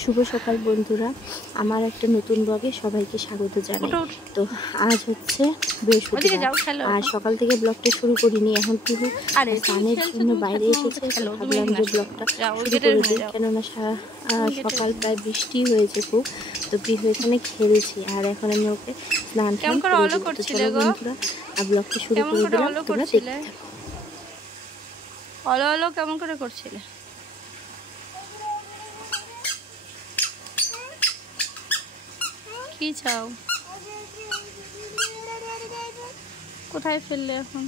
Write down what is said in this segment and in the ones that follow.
শুভ সকাল বন্ধুরা, আমার একটা নতুন ব্লগে সবাইকে স্বাগত জানাই। তো আজ হচ্ছে বৃহস্পতিবার আর সকাল থেকে ব্লগটা শুরু করিনি। এখন পিহু স্নানের জন্য বাইরে এসেছে, তো ভাবলাম যে ব্লগটা শুরু করে দিই, কেননা সকাল প্রায় বৃষ্টি হয়েছে খুব। তো পিহু এখানে খেলছি আর এখন আমি ওকে স্নান করে দেবো। তো চলো বন্ধুরা ব্লগটা শুরু করে দিলাম, তোমরা দেখতে থাকো। অলো অলো কেমন করে করছিলে? কি চাও? কোথায় ফেললে এখন?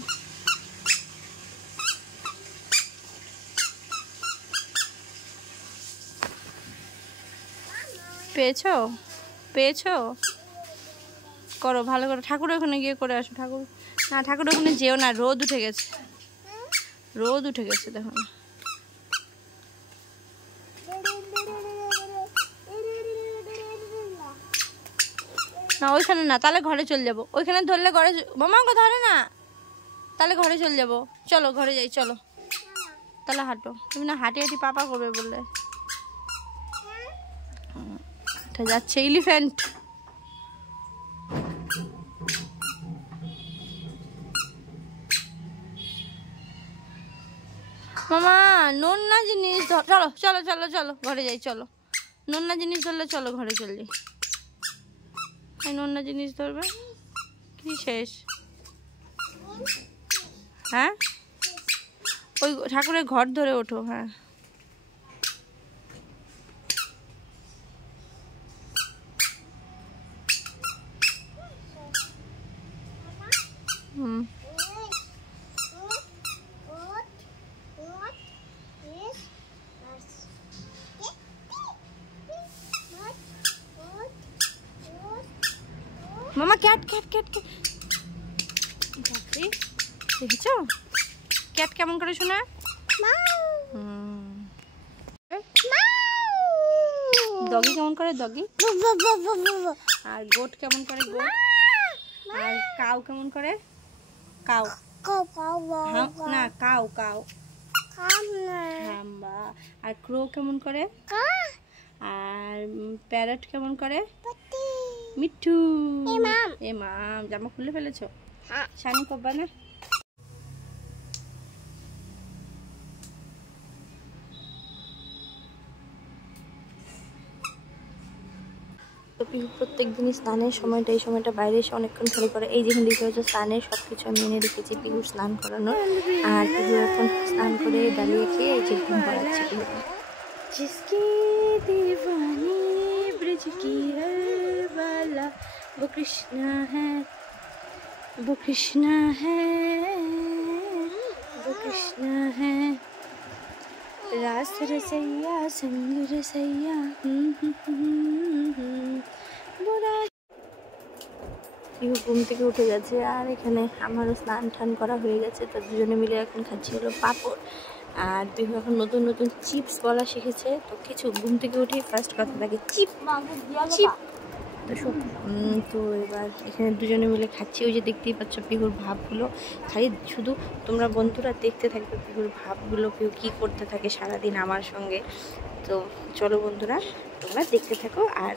পেয়েছো? পেয়েছো? করো ভালো করে। ঠাকুর ওখানে গিয়ে করে আসো। ঠাকুর না, ঠাকুর ওখানে যেও না, রোদ উঠে গেছে। রোদ উঠে গেছে দেখো না। না ওইখানে না, তাহলে ঘরে চলে যাবো। ওইখানে ধরলে ঘরে মামাকে ধরে না, তাহলে ঘরে চলে যাবো। চলো ঘরে যাই, চলো তাহলে হাঁটো। তুমি না হাঁটি হাঁটি পাপা করবে বললে। যাচ্ছে এলিফ্যান্ট। মামা নোনা জিনিস চলো চলো চলো চলো ঘরে যাই, চলো। নোনা জিনিস ধরলে চলো ঘরে চলে যাই। নোনা জিনিস ধরবে কি শেষ? হ্যাঁ ওই ঠাকুরের ঘর ধরে ওঠো। হ্যাঁ হুম মামা ক্যাট ক্যাট ক্যাট ক্যাট দেখেছো ক্যাট কেমন করে শোনা? ডগি কেমন করে? ডগি। আর গোট কেমন করে? গোট। আর কাউ কেমন করে? কাউ। না কাউ কাউ। হাম্বা। আর ক্রো কেমন করে? আর প্যারট কেমন করে? মিঠু। এ মাম জামা খুলে ফেলেছো? শানি করবা না? তো পিহু প্রত্যেক দিনই স্নানের সময়টা এই সময়টা বাইরে এসে অনেকক্ষণ খেলে করে। এই যেখানে দেখতে হচ্ছে স্নানের সব কিছু আমি এনে রেখেছি পিহু স্নান করানোর। আর পিহু এখন স্নান করে ডালিয়ে খেয়ে এই যে ঘুম পাড়াচ্ছি পিহুকে। जिसकी दीवानी ब्रिज की हर वाला वो कृष्णा है, वो कृष्णा है, वो कृष्णा है। रास रसैया संग रसैया পিহু ঘুম থেকে উঠে গেছে আর এখানে আমারও স্নান টান করা হয়ে গেছে। তো দুজনে মিলে এখন খাচ্ছি হলো পাঁপড়। আর পিহু এখন নতুন নতুন চিপস বলা শিখেছে। তো কিছু ঘুম থেকে উঠে ফার্স্ট কথা থাকে চিপ চিপ। তো এবার এখানে দুজনে মিলে খাচ্ছি। ওই যে দেখতেই পাচ্ছ পিহুর ভাবগুলো, খালি শুধু তোমরা বন্ধুরা দেখতে থাকবে পিহুর ভাবগুলো, পিহু কী করতে থাকে সারাদিন আমার সঙ্গে। তো চলো বন্ধুরা তোমরা দেখতে থাকো আর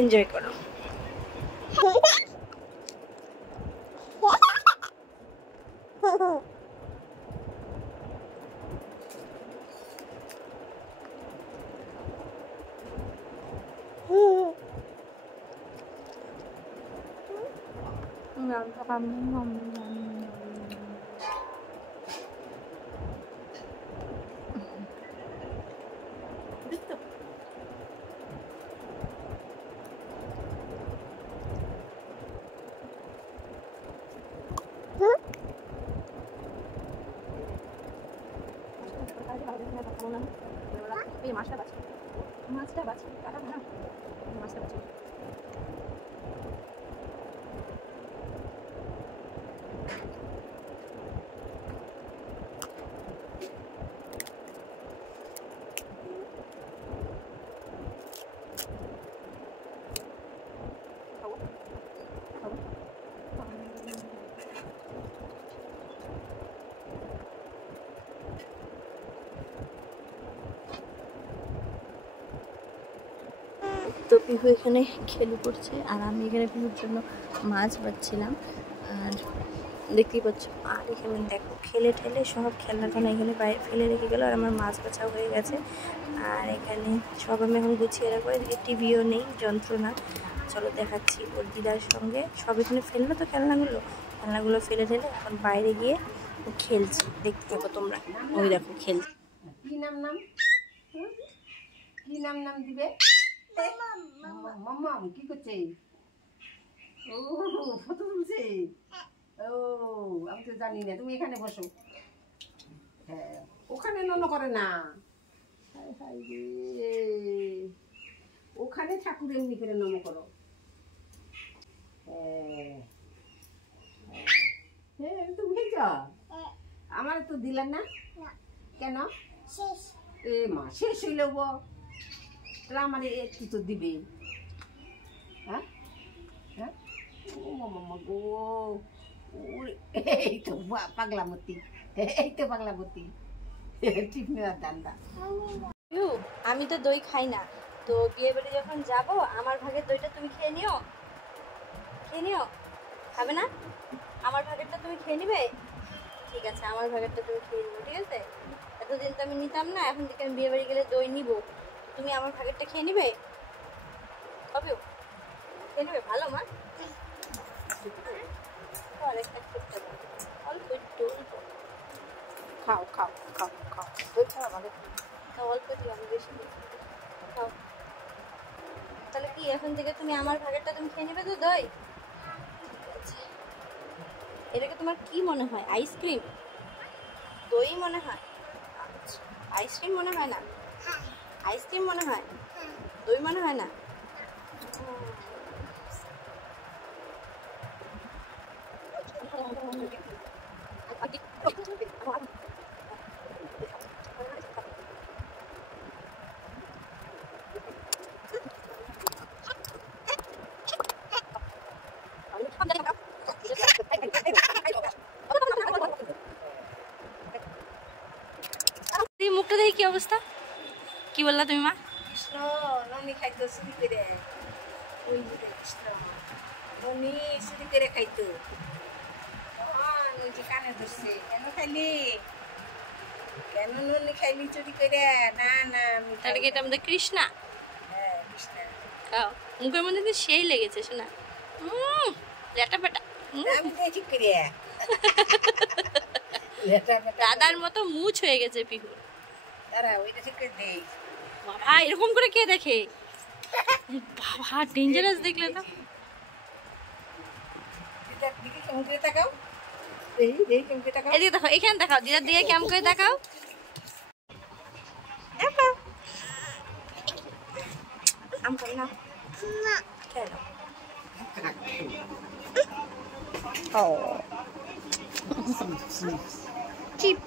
এনজয় করো। মাছটা বাঁচি, মাছটা বাঁচি, কাটা না মাছটা বাঁচি। তো পিহু এখানে খেলু করছে আর আমি এখানে পিহুর জন্য মাছ বাচ্ছিলাম। আর দেখতেই পাচ্ছ, আর এখানে দেখো খেলে ঠেলে সব খেলনাখানা এখানে বাইরে ফেলে রেখে গেল আর আমার মাছ বাছাও হয়ে গেছে। আর এখানে সব আমি এখন গুছিয়ে রাখবো। এদিকে টিভিও নেই, যন্ত্রণা। চলো দেখাচ্ছি ওর দিদার সঙ্গে। সব এখানে ফেললো তো খেলনাগুলো ফেলে ঠেলে এখন বাইরে গিয়ে ও খেলছে। দেখতে থাকো তোমরা। ওই দেখো খেলছে। কি নাম কি নাম দিবে? মাম্মাম কি করছে? ও ফটো তুলছে। ও আমি তো জানি না। তুমি এখানে বসো। হ্যাঁ, ওখানে নন করে না। ওখানে ঠাকুর এমনি করে নম করো। হ্যাঁ তুমি খেয়েছ? আমার তো দিলেন না কেন? এ মা শেষ হইল তাহলে আমার একটু তো দিবে। হ্যাঁ হ্যাঁ ও মামা গো, এই তো পাগলামতি, এই তো পাগলামতি ঠিক নেওয়ার দান্দা। আমি তো দই খাই না, তো বিয়ে বাড়ি যখন যাব আমার ভাগের দইটা তুমি খেয়ে নিও। খাবে না? আমার ভাগেরটা তুমি খেয়ে নিবে? ঠিক আছে, আমার ভাগেরটা তুমি খেয়ে নিও, ঠিক আছে? এতদিন তো আমি নিতাম না, এখন থেকে আমি বিয়ে বাড়ি গেলে দই নিব। তুমি আমার ভাগেরটা খেয়ে নিবে? কবেও খেয়ে নেবে? ভালো মা, অনেকটা খেতে অল্প একটু খাও খাও খাও খাও, দই খাও আমাদের অল্প দিও, আমি বেশি খাও। তাহলে কি এখন থেকে তুমি আমার ভাগেরটা তুমি খেয়ে নেবে তো দই? এটাকে তোমার কি মনে হয়? আইসক্রিম? দই মনে হয়? আচ্ছা, আইসক্রিম মনে হয় না? আইসক্রিম মনে হয়, দই মনে হয় না? মুখটা দেখি কি অবস্থা, কি বললা তুমি মা? কৃষ্ণ ননি খাইতো চুরি করে, ওই যে কৃষ্ণ ননি চুরি করে খাইতো। নদী কানে ধরছে, কেন খাইলি? কেন ননি খাইলি চুরি করে? না না তাহলে কি এটা আমাদের কৃষ্ণা? হ্যাঁ কৃষ্ণা খাও, মুখের মধ্যে তো সেই লেগেছে শোনা, লেটা পেটা। আমি ঠিক করে দাদার মতো মুছ হয়ে গেছে পিহু। তারা ওইটা ঠিক করে দেই। বাবা এরকম করে কে দেখে? বাবা ডেঞ্জারাস, দেখলে তো। দিদি কেমন করে তাকাও, দেখি কেমন করে তাকাও। এদিকে দেখো, এখানে দেখাও, দিদার দিকে কেমন করে দেখাও। আম খাবি না? কেন? চিপ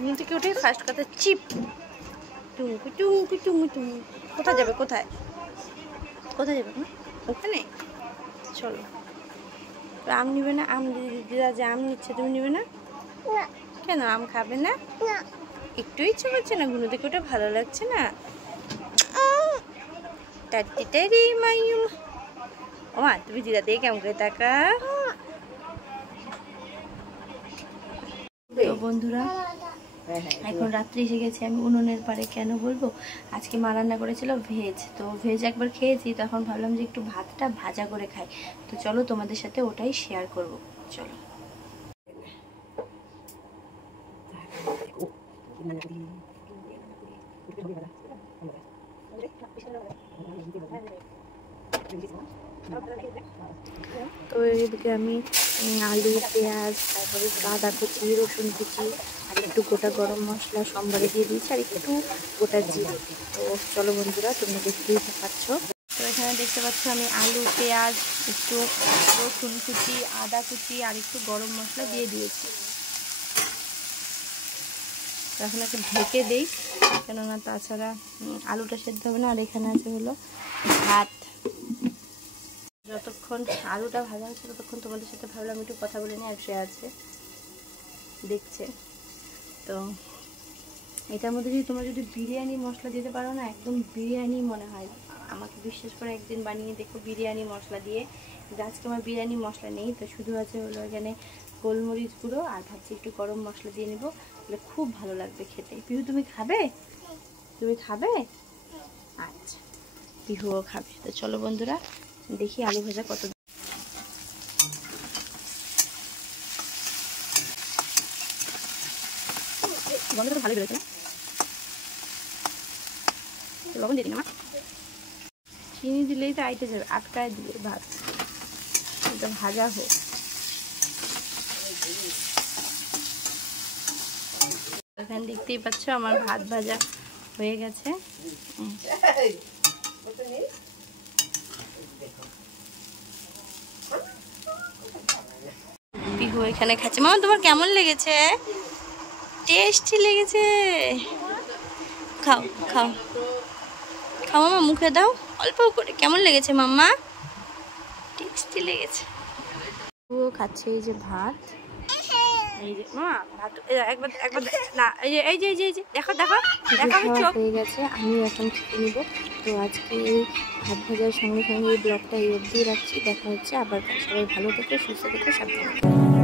ঘুম থেকে উঠে ফার্স্ট কথা চিপ। টুমকি টুমকি টুমকি টুম। কোথায় যাবে? কোথায় যাবে না? ওখানে চলো। আম নিবে না? আম দিদা যে আম নিচ্ছে তুমি নিবে না? কেন আম খাবে না? একটু ইচ্ছে করছে না? ঘুম থেকে ওটা ভালো লাগছে না? টাটি মাইম। ও মা, তুমি দিদা দিয়ে কেমন করে তাকা। তো বন্ধুরা, এখন রাত্রি এসে গেছে, আমি উনুনের পাড়ে। কেন বলবো? আজকে মা রান্না করেছিল ভেজ, তো ভেজ একবার খেয়েছি, তখন ভাবলাম যে একটু ভাতটা ভাজা করে খাই। তো চলো তোমাদের সাথে ওটাই শেয়ার করব। চলো। তো এদিকে আমি আলু, পেঁয়াজ, তারপরে আদা কুচি, রসুন কুচি আর একটু গোটা গরম মশলা সোমবারে দিয়ে দিয়েছি, আর একটু গোটা জিরে। তো চলো বন্ধুরা, তোমরা দেখতেই পাচ্ছ। তো এখানে দেখতে পাচ্ছ আমি আলু, পেঁয়াজ, একটু রসুন কুচি, আদা কুচি আর একটু গরম মশলা দিয়ে দিয়েছি। এখন একটু ঢেকে দেই, কেননা তাছাড়া আলুটা সেদ্ধ হবে না। আর এখানে আছে হলো ভাত। যতক্ষণ আলুটা ভাজা হচ্ছে ততক্ষণ তোমাদের সাথে ভাবলাম একটু কথা বলে নিই। আর সে আছে দেখছে। তো এটার মধ্যে যদি তোমরা যদি বিরিয়ানি মশলা দিতে পারো না, একদম বিরিয়ানি মনে হয়। আমাকে বিশ্বাস করে একদিন বানিয়ে দেখো বিরিয়ানি মশলা দিয়ে। কিন্তু আজকে আমার বিরিয়ানি মশলা নেই, তো শুধু আছে হলো এখানে গোলমরিচ গুঁড়ো আর ভাবছি একটু গরম মশলা দিয়ে নেবো, তাহলে খুব ভালো লাগবে খেতে। পিহু তুমি খাবে? তুমি খাবে? আচ্ছা, পিহুও খাবে। তো চলো বন্ধুরা, দেখি আলু ভাজা কত গন্ধটা ভালো বেরোচ্ছে না? লবণ দিয়ে দিন আমার, চিনি দিলেই তো আইতে যাবে, আটকায় দিলে ভাত। এটা ভাজা হোক। এখানে দেখতেই পাচ্ছ আমার ভাত ভাজা হয়ে গেছে। পিহু এখানে খাচ্ছে। মামা তোমার কেমন লেগেছে? টেস্টি লেগেছে? খাও খাও খাও মামা, মুখে দাও অল্প করে। কেমন লেগেছে মাম্মা? টেস্টি লেগেছে। ও খাচ্ছে এই যে ভাত, এই যে মা ভাত একবার একবার না, এই যে এই যে এই যে দেখো দেখো দেখো চোখ হয়ে গেছে। আমি এখন খেতে নিব। তো আজকে এই ভাত ভাজার সঙ্গে সঙ্গে এই ব্লগটা এই অবধি রাখছি। দেখা হচ্ছে আবার। সবাই ভালো থেকো, সুস্থ থেকো, সাবধানে।